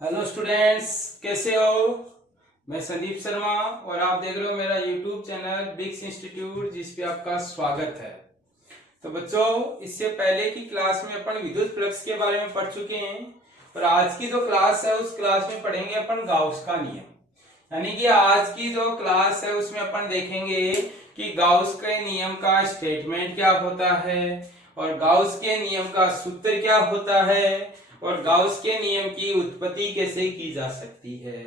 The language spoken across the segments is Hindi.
हेलो स्टूडेंट्स, कैसे हो। मैं संदीप शर्मा और आप देख रहे हो मेरा यूट्यूब चैनल बिग्स इंस्टीट्यूट, जिस पे आपका स्वागत है। तो बच्चों, इससे पहले की क्लास में अपन विद्युत फ्लक्स के बारे में पढ़ चुके हैं और आज की जो क्लास है उस क्लास में पढ़ेंगे अपन गाउस का नियम। यानी कि आज की जो क्लास है उसमें अपन देखेंगे कि गाउस के नियम का स्टेटमेंट क्या होता है और गाउस के नियम का सूत्र क्या होता है और गाउस के नियम की उत्पत्ति कैसे की जा सकती है।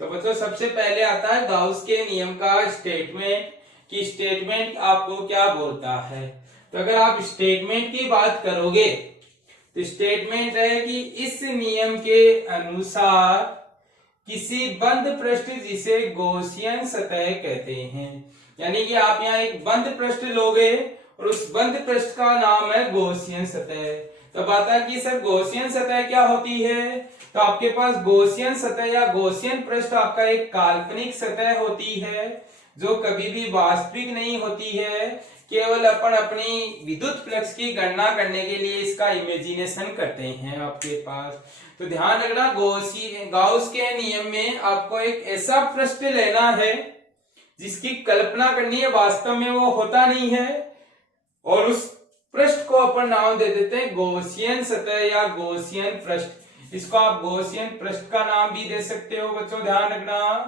तो बच्चों, सबसे पहले आता है गाउस के नियम का स्टेटमेंट कि स्टेटमेंट आपको क्या बोलता है। तो अगर आप स्टेटमेंट की बात करोगे तो स्टेटमेंट है कि इस नियम के अनुसार किसी बंद पृष्ठ जिसे गॉसियन सतह कहते हैं, यानी कि आप यहाँ एक बंद पृष्ठ लोगे और उस बंद पृष्ठ का नाम है गॉसियन सतह। तो बात है कि सर गॉसियन सतह क्या होती है। तो आपके पास गॉसियन सतह या गॉसियन पृष्ठ आपका एक काल्पनिक सतह होती है जो कभी भी वास्तविक नहीं होती है। केवल अपन अपनी विद्युत फ्लक्स की गणना करने के लिए इसका इमेजिनेशन करते हैं आपके पास। तो ध्यान रखना, गाउस के नियम में आपको एक ऐसा पृष्ठ लेना है जिसकी कल्पना करनी है, वास्तव में वो होता नहीं है, और उस पृष्ठ को अपन नाम दे देते हैं गॉसियन सतह या गॉसियन पृष्ठ। इसको आप गॉसियन पृष्ठ का नाम भी दे सकते हो बच्चों, ध्यान रखना।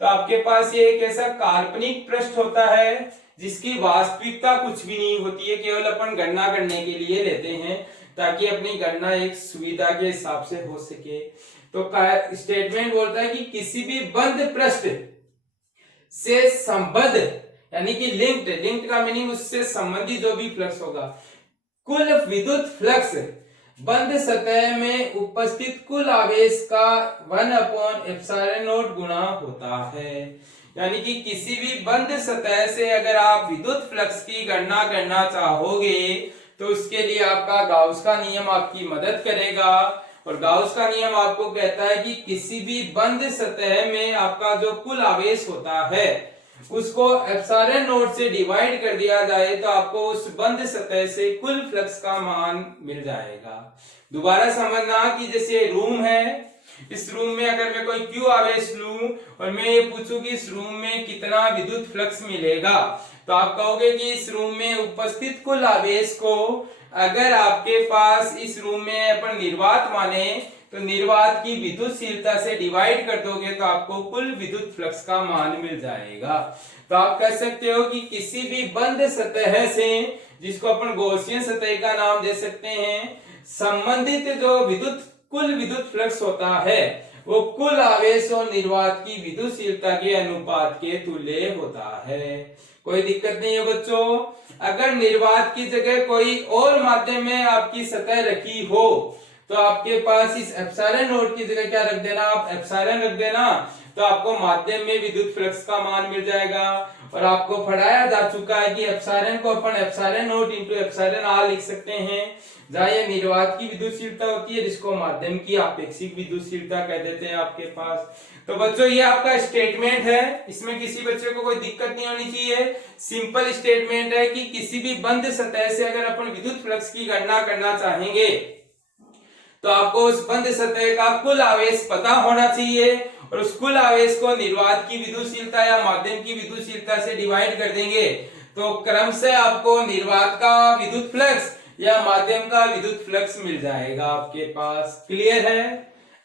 तो आपके पास ये एक ऐसा काल्पनिक पृष्ठ होता है जिसकी वास्तविकता कुछ भी नहीं होती है, केवल अपन गणना करने के लिए लेते हैं ताकि अपनी गणना एक सुविधा के हिसाब से हो सके। तो स्टेटमेंट बोलता है कि किसी भी बंद पृष्ठ से संबद्ध, यानी कि लिंक्ड का मीनिंग उससे संबंधित जो भी फ्लक्स होगा, कुल विद्युत फ्लक्स बंद सतह में उपस्थित कुल आवेश का 1/ε0 गुना होता है। यानी कि किसी भी बंद सतह से अगर आप विद्युत फ्लक्स की गणना करना चाहोगे तो उसके लिए आपका गाउस का नियम आपकी मदद करेगा। और गाउस का नियम आपको कहता है कि किसी भी बंद सतह में आपका जो कुल आवेश होता है उसको ε0 से डिवाइड कर दिया जाए तो आपको उस बंद सतह से कुल फ्लक्स का मान मिल जाएगा। दोबारा समझना कि जैसे रूम है, इस रूम में अगर मैं कोई Q आवेश लूं और मैं ये पूछूं कि इस रूम में कितना विद्युत फ्लक्स मिलेगा, तो आप कहोगे कि इस रूम में उपस्थित कुल आवेश को अगर आपके पास इस रूम में अपन निर्वात माने तो निर्वात की विद्युतशीलता से डिवाइड कर दोगे तो आपको कुल विद्युत फ्लक्स का मान मिल जाएगा। तो आप कह सकते हो कि किसी भी बंद सतह से, जिसको अपन गॉसियन सतह का नाम दे सकते हैं, संबंधित जो कुल विद्युत फ्लक्स होता है वो कुल आवेश और निर्वात की विद्युतशीलता के अनुपात के तुल्य होता है। कोई दिक्कत नहीं है बच्चों। अगर निर्वात की जगह कोई और माध्यम में आपकी सतह रखी हो तो आपके पास इस ε0 की जगह क्या रख देना, आप एप्सिलॉन रख देना, तो आपको माध्यम में विद्युत फ्लक्स का मान मिल जाएगा। और आपको पढ़ाया जा चुका है कि एप्सिलॉन को अपन ε0 इंटू εr लिख सकते हैं, जहां ये निर्वात की विद्युतशीलता होती है जिसको माध्यम की आपेक्षिक विद्युतशीलता कह देते हैं आपके पास। तो बच्चों, ये आपका स्टेटमेंट है, इसमें किसी बच्चे को कोई दिक्कत नहीं होनी चाहिए। सिंपल स्टेटमेंट है कि किसी भी बंद सतह से अगर अपन विद्युत फ्लक्स की गणना करना चाहेंगे तो आपको उस बंद सतह का कुल आवेश पता होना चाहिए और उस कुल आवेश को निर्वात की विद्युतशीलता या माध्यम की विद्युतशीलता से डिवाइड कर देंगे तो क्रम से आपको निर्वात का विद्युत फ्लक्स या माध्यम का विद्युत फ्लक्स मिल जाएगा आपके पास। क्लियर है।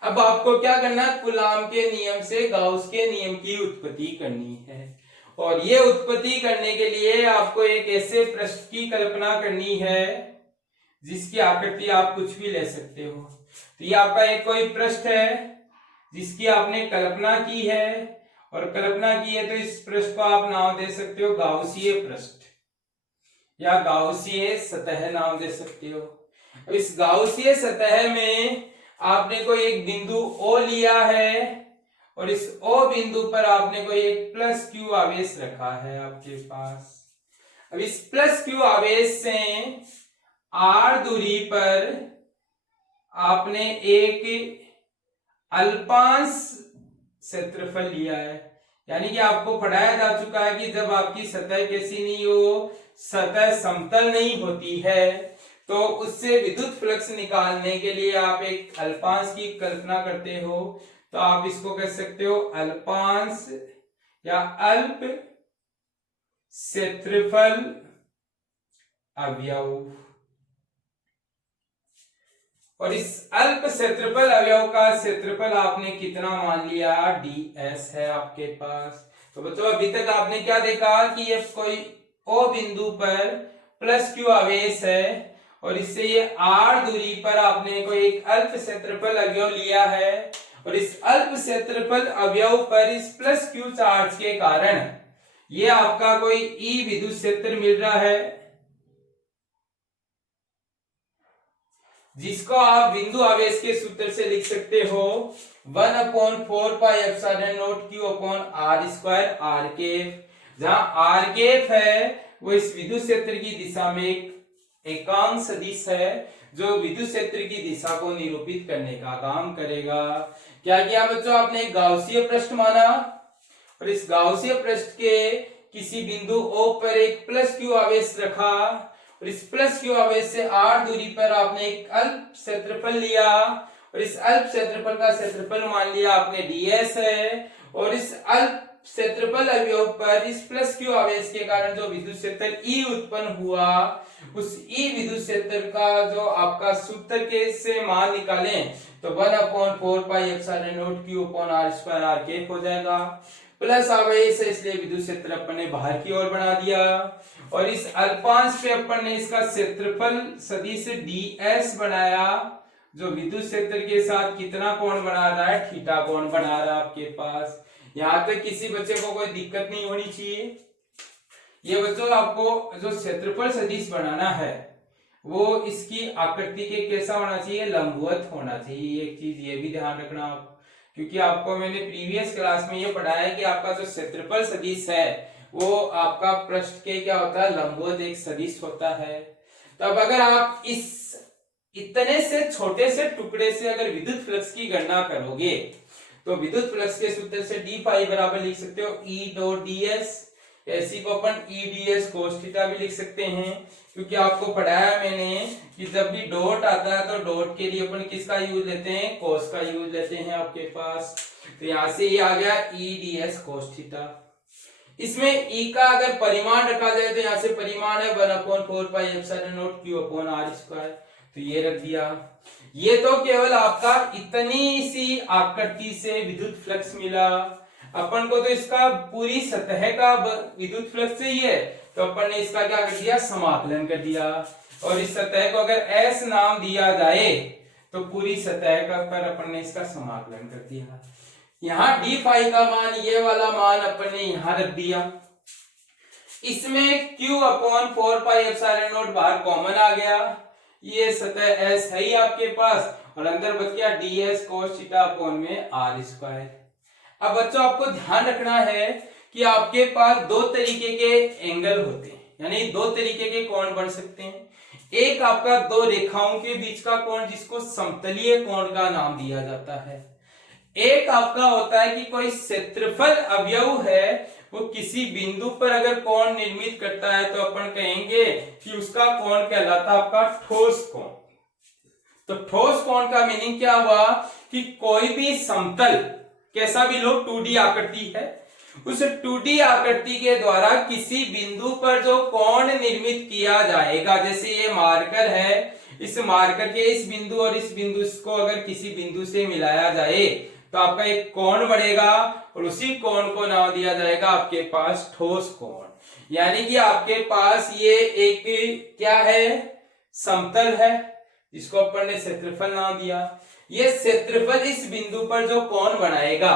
अब आपको क्या करना है, कूलाम के नियम से गाउस के नियम की उत्पत्ति करनी है। और ये उत्पत्ति करने के लिए आपको एक ऐसे पृष्ठ की कल्पना करनी है जिसकी आकृति आप कुछ भी ले सकते हो। तो ये आपका एक कोई पृष्ठ है जिसकी आपने कल्पना की है, और कल्पना की है तो इस पृष्ठ को आप नाम दे सकते हो गाउसीय पृष्ठ या गाउसीय सतह नाम दे सकते हो। अब इस गाउसीय सतह में आपने कोई एक बिंदु O लिया है और इस O बिंदु पर आपने कोई एक +Q आवेश रखा है आपके पास। अब इस +Q आवेश से R दूरी पर आपने एक अल्पांश क्षेत्रफल लिया है। यानी कि आपको पढ़ाया जा चुका है कि जब आपकी सतह कैसी नहीं हो, सतह समतल नहीं होती है, तो उससे विद्युत फ्लक्स निकालने के लिए आप एक अल्पांश की कल्पना करते हो, तो आप इसको कह सकते हो अल्पांश या अल्प क्षेत्रफल अवयव। और इस अल्प क्षेत्रफल अवयव का क्षेत्रफल आपने कितना मान लिया, ds है आपके पास। तो बच्चों अभी तक आपने क्या देखा कि ये कोई O बिंदु पर प्लस q आवेश है और इससे ये r दूरी पर आपने कोई एक अल्प क्षेत्रफल अवयव लिया है और इस अल्प क्षेत्रफल अवयव पर इस प्लस q चार्ज के कारण ये आपका कोई E विद्युत क्षेत्र मिल रहा है, जिसको आप बिंदु आवेश के सूत्र से लिख सकते हो 1/4 pi epsilon not q upon r square r cap, जहां r कैप है वो इस विद्युत क्षेत्र की दिशा में एक एकांक सदिश है जो विद्युत क्षेत्र की दिशा को निरूपित करने का काम करेगा। क्या किया बच्चों, आपने एक गाउसीय पृष्ठ माना और इस गाउसीय पृष्ठ के किसी बिंदु O पर एक प्लस q आवेश रखा और इस प्लस q आवेश से r दूरी पर आपने एक अल्प क्षेत्रफल लिया और इस अल्प क्षेत्रफल का क्षेत्रफल मान लिया आपने ds है और इस अल्प क्षेत्रफल अवयव पर इस प्लस q आवेश के कारण जो विद्युत क्षेत्र E उत्पन्न हुआ, उस E विद्युत क्षेत्र का जो आपका सूत्र के से मान निकालें तो 1/4 pi epsilon not q upon r square r cap हो जाएगा। प्लस आवेश है इसलिए विद्युत क्षेत्र अपन ने बाहर की ओर बना दिया और इस अल्पांश पे अपन ने इसका क्षेत्रफल सदिश ds बनाया जो विद्युत क्षेत्र के साथ कितना कोण बना रहा है, थीटा कोण बना रहा है आपके पास। यहां तक किसी बच्चे को कोई दिक्कत नहीं होनी चाहिए। ये बच्चों आपको जो क्षेत्रफल सदिश बनाना है वो इसकी आकृति के कैसा होना चाहिए, लंबवत होना चाहिए। एक चीज ये भी ध्यान रखना आप, क्योंकि आपको मैंने प्रीवियस क्लास में ये पढ़ाया है कि आपका जो क्षेत्रफल सदिश है वो आपका पृष्ठ के क्या होता है, लंबवत एक सदिश होता है। तो अब अगर आप इस इतने से छोटे से टुकड़े से अगर विद्युत फ्लक्स की गणना करोगे तो विद्युत फ्लक्स के सूत्र से d फाई बराबर लिख सकते हो E डॉट ds, ऐसी को अपन E ds cos थीटा भी लिख सकते हैं, क्योंकि आपको पढ़ाया मैंने कि जब भी डॉट आता है तो डॉट के लिए अपन किसका यूज लेते हैं, cos का यूज लेते हैं आपके पास। तो यहां से ये आ गया E ds cos थीटा। इसमें E का अगर परिमाण रखा जाए तो यहाँ से परिमाण है 1/4 pi epsilon not q upon r square, तो ये रख दिया। ये तो केवल आपका इतनी सी आकृति से विद्युत फ्लक्स मिला, अपन को तो इसका पूरी सतह का विद्युत फ्लक्स चाहिए, तो अपन ने इसका क्या कर दिया, समाकलन कर दिया। और इस सतह को अगर S नाम दिया जाए तो पूरी सतह का पर अपन ने इसका समाकलन कर दिया। यहाँ d फाई का मान, ये वाला मान अपन ने यहाँ रख दिया। इसमें q upon 4 pi epsilon not बाहर कॉमन आ गया, ये सतह S है ही आपके पास और अंदर बच गया ds cos थीटा अपॉन में r स्क्वायर। अब बच्चों आपको ध्यान रखना है कि आपके पास दो तरीके के एंगल होते हैं, यानी दो तरीके के कोण बन सकते हैं। एक आपका दो रेखाओं के बीच का कोण जिसको समतलीय कोण का नाम दिया जाता है। एक आपका होता है कि कोई क्षेत्रफल अवयव है वो किसी बिंदु पर अगर कोण निर्मित करता है तो अपन कहेंगे कि उसका कोण कहलाता है आपका ठोस कोण। तो ठोस कोण का मीनिंग क्या हुआ कि कोई भी समतल कैसा भी लो 2D आकृति है, उस 2D आकृति के द्वारा किसी बिंदु पर जो कोण निर्मित किया जाएगा, जैसे ये मार्कर है, इस मार्कर के इस बिंदु और इस बिंदु को अगर किसी बिंदु से मिलाया जाए तो आपका एक कोण बढ़ेगा और उसी कोण को नाम दिया जाएगा आपके पास ठोस कोण। यानी कि आपके पास ये एक क्या है, समतल है जिसको अपन ने क्षेत्रफल नाम दिया। ये क्षेत्रफल इस बिंदु पर जो कोण बनाएगा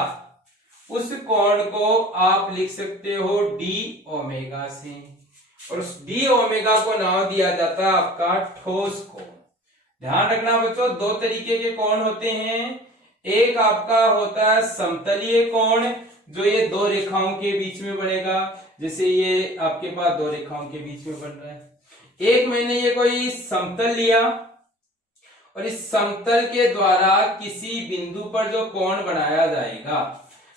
उस कोण को आप लिख सकते हो d ओमेगा से, और उस d ओमेगा को नाम दिया जाता है आपका ठोस कोण। ध्यान रखना बच्चों, दो तरीके के कोण होते हैं। एक आपका होता है समतलीय कोण जो ये दो रेखाओं के बीच में बनेगा, जैसे ये आपके पास दो रेखाओं के बीच में बन रहा है। एक मैंने ये कोई समतल लिया और इस समतल के द्वारा किसी बिंदु पर जो कोण बनाया जाएगा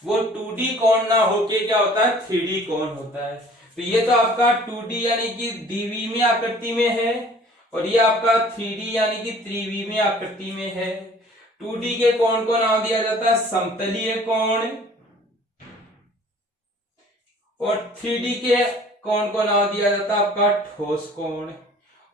वो 2D कोण ना होके क्या होता है, 3D कोण होता है। तो ये तो आपका 2D यानी कि द्विविमीय आकृति में है और ये आपका 3D यानी कि त्रिविमीय आकृति में है। 2D के कोण को नाम दिया जाता है समतलीय कोण, और 3D के कोण को नाम दिया जाता है आपका ठोस कोण।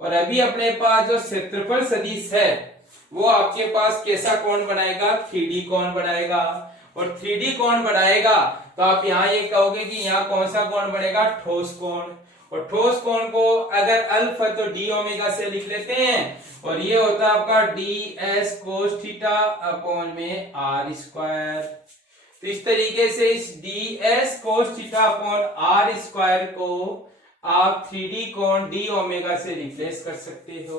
और अभी अपने पास जो क्षेत्रफल सदिश है वो आपके पास कैसा कोण बनाएगा, 3D कोण बनाएगा। और 3D कोण बनाएगा तो आप यहाँ ये कहोगे कि यहाँ कौन सा कोण बनेगा, ठोस कोण। और ठोस कोण को अगर अल्फा तो डी ओमेगा से लिख लेते हैं, और ये होता है आपका d s cos theta upon में आर स्क्वायर। तो इस तरीके से इस d s cos theta upon r square को आप 3D कोण डी ओमेगा से रिप्लेस कर सकते हो।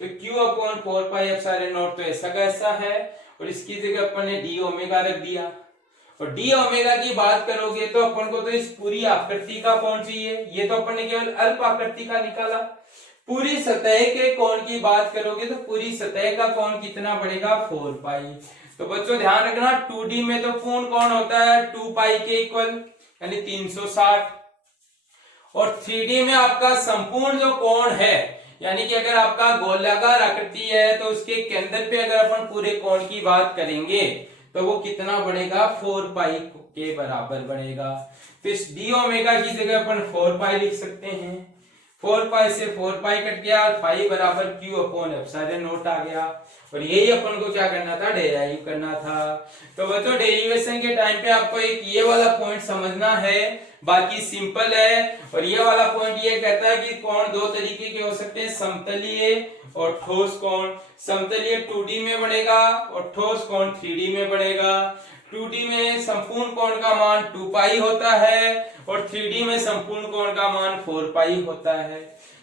तो Q upon 4 pi epsilon not तो ऐसा का ऐसा है, और इसकी जगह अपन ने डी ओमेगा रख दिया। और डी ओमेगा की बात करोगे तो अपन को तो इस पूरी आकृति का कोण चाहिए, ये तो अपन ने केवल अल्प आकृति का निकाला। पूरी सतह के कोण की बात करोगे तो पूरी सतह का कोण कितना बढ़ेगा, 4 पाई। तो बच्चों ध्यान रखना 2D में तो पूर्ण कोण होता है 2 पाई के इक्वल यानी 360, और 3D में आपका संपूर्ण जो कोण है यानी कि अगर आपका गोलाकार आकृति है तो उसके केंद्र पे अगर अपन पूरे कोण की बात करेंगे तो वो कितना बढ़ेगा, 4 पाई के बराबर बढ़ेगा। तो इस डी ओमेगा की जगह अपन 4 पाई लिख सकते हैं। 4 पाई से 4 पाई कट गया और पाई बराबर Q अपॉन एप्सिलॉन नॉट आ गया। और यही अपन को क्या करना था, डेराइव करना था। तो बच्चों डेरिवेशन के टाइम पे आपको एक ये वाला पॉइंट समझना है, बाकी सिंपल है। और ये वाला पॉइंट ये कहता है कि कोण दो तरीके के हो सकते हैं, समतलीय और ठोस कोण। समतलीय 2D में बनेगा और ठोस कोण 3D में बनेगा। 2D में संपूर्ण कोण का मान 2 पाई होता है और 3D में संपूर्ण कोण का मान 4 पाई होता है।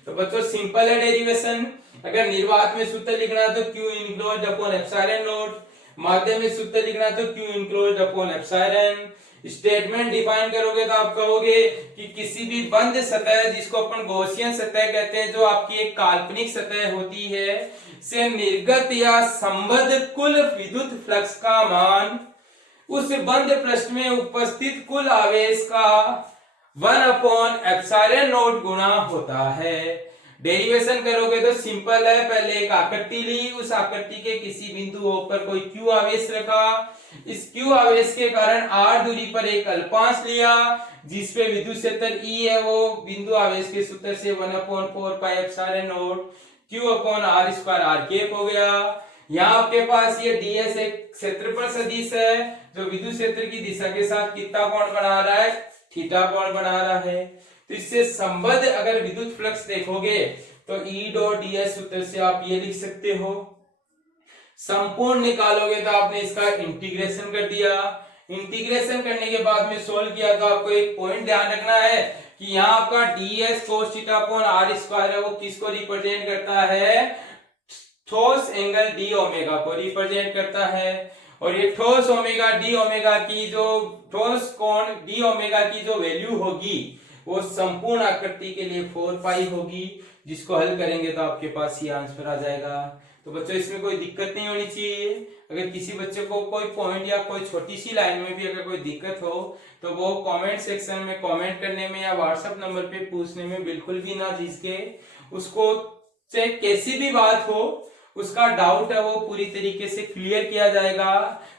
तो बच्चों सिंपल है डेरिवेशन। अगर निर्वात में सूत्र लिखना है तो Q enclosed upon epsilon not, माध्य में सूत्र लिखना है तो Q enclosed upon epsilon. Statement define करोगे तो आप कहोगे कि किसी भी बंद सतह जिसको अपन गॉसियन सतह कहते हैं, जो आपकी एक काल्पनिक सतह होती है, से निर्गत या संबद्ध कुल विद्युत फ्लक्स का मान उस बंद पृष्ठ में उपस्थित कुल आवेश का 1 अपॉन एप्सिलॉन नॉट गुणा होता है। डेरिवेशन करोगे तो सिंपल है, पहले एक आकृति ली, उस आकृति के किसी बिंदु O पर कोई Q आवेश रखा, इस Q आवेश के कारण R दूरी पर एक अल्पांश लिया जिसपे विद्युत क्षेत्र E है, वो बिंदु आवेश के सूत्र से 1/4 pi epsilon not Q upon R square R cap हो गया। यहाँ आपके पास ये ds एक क्षेत्रफल सदिश है जो विद्युत क्षेत्र की दिशा के साथ कितना कोण बना रहा है, थीटा कोण बना रहा है। तो इससे संबद्ध अगर विद्युत फ्लक्स देखोगे तो E डॉट ds सूत्र से आप ये लिख सकते हो। संपूर्ण निकालोगे तो आपने इसका इंटीग्रेशन कर दिया। इंटीग्रेशन करने के बाद में सोल्व किया तो आपको एक पॉइंट ध्यान रखना है कि यहाँ आपका ds cos theta upon r square है, वो किसको रिप्रेजेंट करता है, ठोस एंगल डी ओमेगा को रिप्रेजेंट करता है। और ये ठोस ओमेगा डी ओमेगा की जो ठोस कोण डी ओमेगा की जो वैल्यू होगी वो संपूर्ण आकृति के लिए 4 पाई होगी, जिसको हल करेंगे तो आपके पास ये आंसर आ जाएगा। तो बच्चों इसमें कोई दिक्कत नहीं होनी चाहिए। अगर किसी बच्चे को कोई पॉइंट या कोई छोटी सी लाइन में भी अगर कोई दिक्कत हो तो वो कमेंट सेक्शन में कमेंट करने में या व्हाट्सएप नंबर पे पूछने में बिल्कुल भी ना झिझके। उसको चाहे कैसी भी बात हो, उसका डाउट है वो पूरी तरीके से क्लियर किया जाएगा।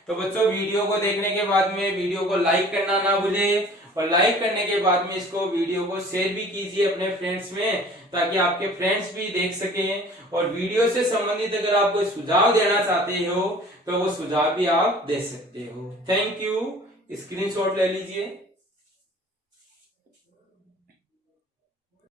तो बच्चों वीडियो को देखने के बाद में वीडियो को लाइक करना ना भूले, और लाइक करने के बाद में इसको वीडियो को शेयर भी कीजिए अपने फ्रेंड्स में, ताकि आपके फ्रेंड्स भी देख सकें। और वीडियो से संबंधित अगर आप कोई सुझाव देना चाहते हो तो वो सुझाव भी आप दे सकते हो। Thank you. स्क्रीनशॉट ले लीजिए।